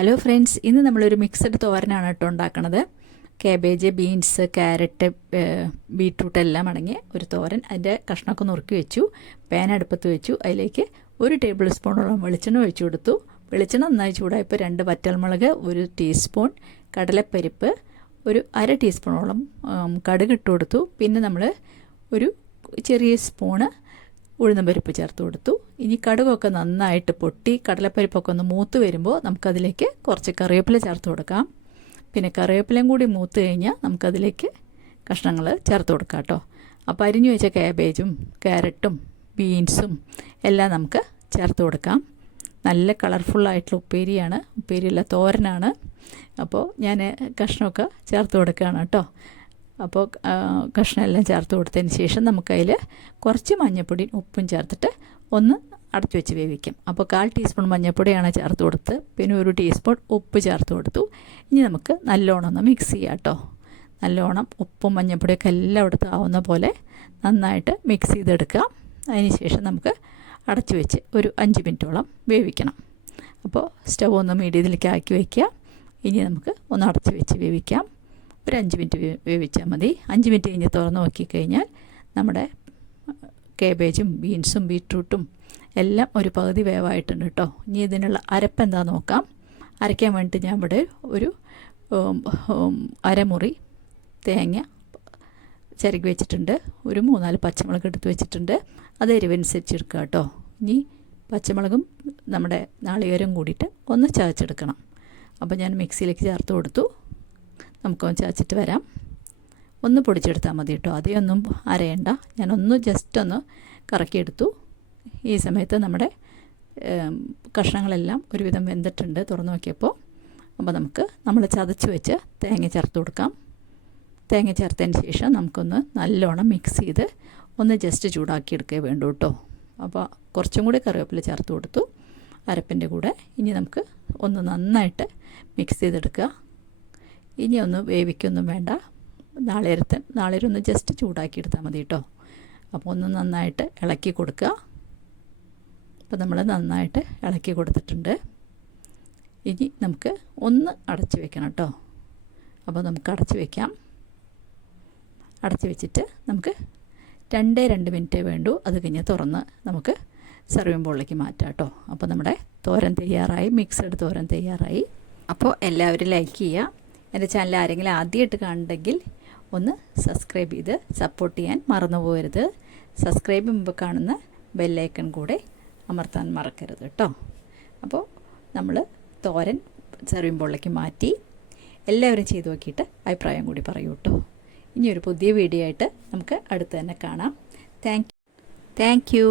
Hello friends ഇന്ന് നമ്മളൊരു mixed തോരനാണ് കേട്ടോ ഉണ്ടാക്കുന്നത് കാബേജ് ബീൻസ് ക്യാരറ്റ് ബീട്രൂട്ട് എല്ലാം അടങ്ങിയ ഒരു തോരൻ. അതിന്റെ കഷ്ണമൊക്കെ നുറുക്കി വെച്ചു. പാൻ അടുപ്പത്ത് വെച്ചു. അതിലേക്ക് ഒരു ടേബിൾ സ്പൂണോളം വെളിച്ചെണ്ണ ഒഴിച്ചു കൊടുത്തു. വെളിച്ചെണ്ണ നന്നായി ചൂടായപ്പോൾ രണ്ട് വറ്റൽമുളക് ഒരു ടീസ്പൂൺ കടലപ്പരിപ്പ് ഒരു അര ടീസ്പൂണോളം കടുകിട്ട് കൊടുത്തു. പിന്നെ നമ്മൾ ഒരു ചെറിയ സ്പൂണ് ഉഴുന്നുപരിപ്പ് ചേർത്ത് കൊടുത്തു. ഇനി കടുകൊക്കെ നന്നായിട്ട് പൊട്ടി കടലപ്പരിപ്പൊക്കെ ഒന്ന് മൂത്ത് വരുമ്പോൾ നമുക്കതിലേക്ക് കുറച്ച് കറിവേപ്പില ചേർത്ത് കൊടുക്കാം. പിന്നെ കറിവേപ്പിലയും കൂടി മൂത്ത് കഴിഞ്ഞാൽ നമുക്കതിലേക്ക് കഷ്ണങ്ങൾ ചേർത്ത് കൊടുക്കാം കേട്ടോ. അപ്പോൾ അരിഞ്ഞു വെച്ച കാബേജും ക്യാരറ്റും ബീൻസും എല്ലാം നമുക്ക് ചേർത്ത് കൊടുക്കാം. നല്ല കളർഫുള്ളായിട്ടുള്ള ഉപ്പേരിയാണ്. ഉപ്പേരിയല്ല തോരനാണ്. അപ്പോൾ ഞാൻ കഷ്ണമൊക്കെ ചേർത്ത് കൊടുക്കുകയാണ് കേട്ടോ. അപ്പോൾ കഷ്ണമെല്ലാം ചേർത്ത് കൊടുത്തതിന് ശേഷം നമുക്കതിൽ കുറച്ച് മഞ്ഞൾപ്പൊടി ഉപ്പും ചേർത്തിട്ട് ഒന്ന് അടച്ചു വെച്ച് വേവിക്കും. അപ്പോൾ കാൽ ടീസ്പൂൺ മഞ്ഞൾപ്പൊടിയാണ് ചേർത്ത് കൊടുത്ത് പിന്നെ ഒരു ടീസ്പൂൺ ഉപ്പ് ചേർത്ത് കൊടുത്തു. ഇനി നമുക്ക് നല്ലോണം ഒന്ന് മിക്സ് ചെയ്യാം കേട്ടോ. നല്ലോണം ഉപ്പും മഞ്ഞൾപ്പൊടിയൊക്കെ എല്ലായിടത്തും ആവുന്ന പോലെ നന്നായിട്ട് മിക്സ് ചെയ്തെടുക്കാം. അതിന് ശേഷം നമുക്ക് അടച്ചു വെച്ച് ഒരു അഞ്ച് മിനിറ്റോളം വേവിക്കണം. അപ്പോൾ സ്റ്റവ് ഒന്ന് മീഡിയത്തിലേക്ക് ആക്കി വയ്ക്കുക ഇനി നമുക്ക് ഒന്ന് അടച്ചു വെച്ച് വേവിക്കാം. ഒരു അഞ്ച് മിനിറ്റ് വേവിച്ചാൽ മതി. അഞ്ച് മിനിറ്റ് കഴിഞ്ഞ് തുറന്ന് നോക്കിക്കഴിഞ്ഞാൽ നമ്മുടെ കേബേജും ബീൻസും ബീട്രൂട്ടും എല്ലാം ഒരു പകുതി വേവായിട്ടുണ്ട് കേട്ടോ. ഇനി ഇതിനുള്ള അരപ്പ് എന്താ നോക്കാം. അരയ്ക്കാൻ വേണ്ടിയിട്ട് ഞാൻ ഇവിടെ ഒരു അരമുറി തേങ്ങ ചിരകി വെച്ചിട്ടുണ്ട്. ഒരു മൂന്നാൽ പച്ചമുളക് എടുത്ത് വെച്ചിട്ടുണ്ട്. അത് എരിവനുസരിച്ച് എടുക്കുക കേട്ടോ. ഇനി പച്ചമുളകും നമ്മുടെ നാളികേരം കൂടിയിട്ട് ഒന്ന് ചതച്ചെടുക്കണം. അപ്പോൾ ഞാൻ മിക്സിയിലേക്ക് ചേർത്ത് കൊടുത്തു. നമുക്കൊന്ന് ചതച്ചിട്ട് വരാം. ഒന്ന് പൊടിച്ചെടുത്താൽ മതി കേട്ടോ. അധികമൊന്നും അരയണ്ട. ഞാനൊന്ന് ജസ്റ്റ് ഒന്ന് കറക്കിയെടുത്തു. ഈ സമയത്ത് നമ്മുടെ കഷ്ണങ്ങളെല്ലാം ഒരുവിധം വെന്തിട്ടുണ്ട് തുറന്നു നോക്കിയപ്പോൾ. അപ്പോൾ നമുക്ക് നമ്മൾ ചതച്ച് വെച്ച് തേങ്ങ ചേർത്ത് കൊടുക്കാം. തേങ്ങ ചേർത്തതിന് ശേഷം നമുക്കൊന്ന് നല്ലോണം മിക്സ് ചെയ്ത് ഒന്ന് ജസ്റ്റ് ചൂടാക്കി എടുക്കേ വേണ്ടൂ കേട്ടോ. അപ്പോൾ കുറച്ചും കൂടി കറിവേപ്പില ചേർത്ത് കൊടുത്തു. അരപ്പിന്റെ കൂടെ ഇനി നമുക്ക് ഒന്ന് നന്നായിട്ട് മിക്സ് ചെയ്തെടുക്കുക. ഇനി ഒന്ന് വേവിക്കൊന്നും വേണ്ട. നാളേരത്തെ നാളേരം ഒന്ന് ജസ്റ്റ് ചൂടാക്കി എടുത്താൽ മതി കേട്ടോ അപ്പോൾ ഒന്ന് നന്നായിട്ട് ഇളക്കി കൊടുക്കുക. അപ്പോൾ നമ്മൾ നന്നായിട്ട് ഇളക്കി കൊടുത്തിട്ടുണ്ട്. ഇനി നമുക്ക് ഒന്ന് അടച്ച് വെക്കണം കേട്ടോ അപ്പോൾ നമുക്ക് അടച്ച് വെക്കാം. അടച്ച് വെച്ചിട്ട് നമുക്ക് രണ്ടേ രണ്ട് മിനിറ്റേ വേണ്ടു. അത് കഴിഞ്ഞ് തുറന്ന് നമുക്ക് സെർവിങ് ബോളിലേക്ക് മാറ്റാം കേട്ടോ അപ്പോൾ നമ്മുടെ തോരൻ തയ്യാറായി. മിക്സഡ് തോരൻ തയ്യാറായി. അപ്പോൾ എല്ലാവരും ലൈക്ക് ചെയ്യുക. എന്റെ ചാനൽ ആരെങ്കിലും ആദ്യമായിട്ട് കാണുന്നുണ്ടെങ്കിൽ ഒന്ന് സബ്സ്ക്രൈബ് ചെയ്ത് സപ്പോർട്ട് ചെയ്യാൻ മറന്നു പോകരുത് സബ്സ്ക്രൈബ് ചെയ്യുമ്പോൾ കാണുന്ന ബെല്ലൈക്കൺ കൂടെ അമർത്താൻ മറക്കരുത് കേട്ടോ അപ്പോൾ നമ്മൾ തോരൻ സെർവിംഗ് ബോളിലേക്ക് മാറ്റി എല്ലാവരും ചെയ്തു നോക്കിയിട്ട് അഭിപ്രായം കൂടി പറയൂ കേട്ടോ ഇനി ഒരു പുതിയ വീഡിയോ ആയിട്ട് നമുക്ക് അടുത്ത് തന്നെ കാണാം. Thank thank U